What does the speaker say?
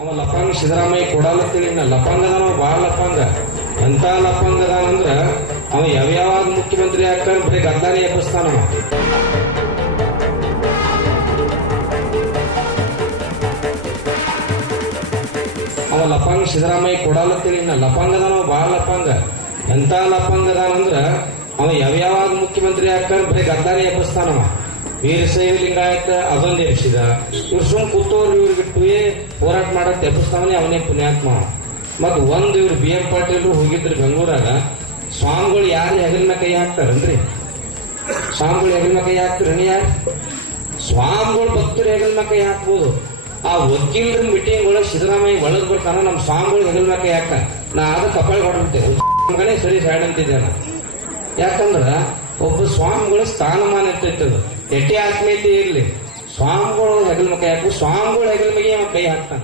ಅವ ಲಪಂಗ ಸಿದ್ದರಾಮಯ್ಯ ಕೊಡಲತ್ತೀನಿ ಲಪಂಗದಾನ ಬಾಳ ಲಪಂಗ ಎಂತ ಲಪಂಗದಾನಂದ್ರ ಅವ ಯಾವ್ಯಾವಾಗ ಮುಖ್ಯಮಂತ್ರಿ ಆಗ್ತಾನ ಬರೀ ಗದ್ದಾರಿ ಎಬ್ಬಿಸ್ತಾನವ. ಅವ ಲಪಂಗ ಸಿದ್ದರಾಮಯ್ಯ ಕೊಡಲತ್ತೀನಿ ಲಪಂಗದಾನ ಬಾಳ ಲಪಂಗ ಎಂತ ಲಪಂಗದಾನಂದ್ರ ಅವ ಯಾವ್ಯಾವಾಗ ಮುಖ್ಯಮಂತ್ರಿ ಆಗ್ತಾನ ಬರೀ ಗದ್ದಾರಿ ಎಬ್ಬಿಸ್ತಾನವ. ವೀರಶೈವ ಲಿಂಗಾಯತ ಅದೊಂದು ಎಬ್ಬಿಸಿದ. ಇವ್ರು ಸುಮ್ ಕೂತವ್ರು ಇವ್ರಿಗೆ ಹೋರಾಟ ಮಾಡಕ್ ಎಬ್ಬಿಸ್ತಾವನೆ ಅವನೇ ಪುಣ್ಯಾತ್ಮ. ಮತ್ ಇವ್ರು ಬಿ ಎಂ ಪಾಟೀಲ್ ಹೋಗಿದ್ರು ಬೆಂಗಳೂರಾಗ. ಸ್ವಾಮಿಗಳು ಯಾರು ಹೆಗಲ ಮೇಲೆ ಕೈ ಹಾಕ್ತಾರನ್ರಿ? ಸ್ವಾಮಿಗಳು ಹೆಗಲ ಮೇಲೆ ಕೈ ಹಾಕ್ತಾರನಿ? ಯಾರು ಸ್ವಾಮಿಗಳು ಭಕ್ತರು ಹೆಗಲ ಮೇಲೆ ಕೈ ಹಾಕ್ಬೋದು. ಆ ವಕೀಲರ ಮೀಟಿಂಗ್ ಒಳಗೆ ಸಿದ್ದರಾಮಯ್ಯ ಒಳಗ್ ಬರ್ತಾನ, ನಮ್ ಸ್ವಾಮಿಗಳು ಹೆಗಲ ಮೇಲೆ ಕೈ ಹಾಕ. ನಾ ಅದ ಕಪಾಳಿ ಹೊಡ್ಬಿಟ್ಟೆ ಸರಿ ಸೈಡ್ ಅಂತಿದ್ದೇನ. ಯಾಕಂದ್ರ ಒಬ್ಬ ಸ್ವಾಮಿಗಳ ಸ್ಥಾನಮಾನ ಇರ್ತೈತದ. ಎಟ್ಟೆ ಆತ್ಮೀಯತೆ ಇರ್ಲಿ, ಸ್ವಾಮಿಗಳು ಹೆಗಲ ಮೇಲೆ ಕೈ ಹಾಕು, ಸ್ವಾಮಿಗಳು ಹೆಗಲ ಮೇಲೆ ಕೈ ಹಾಕ್ತಾನ.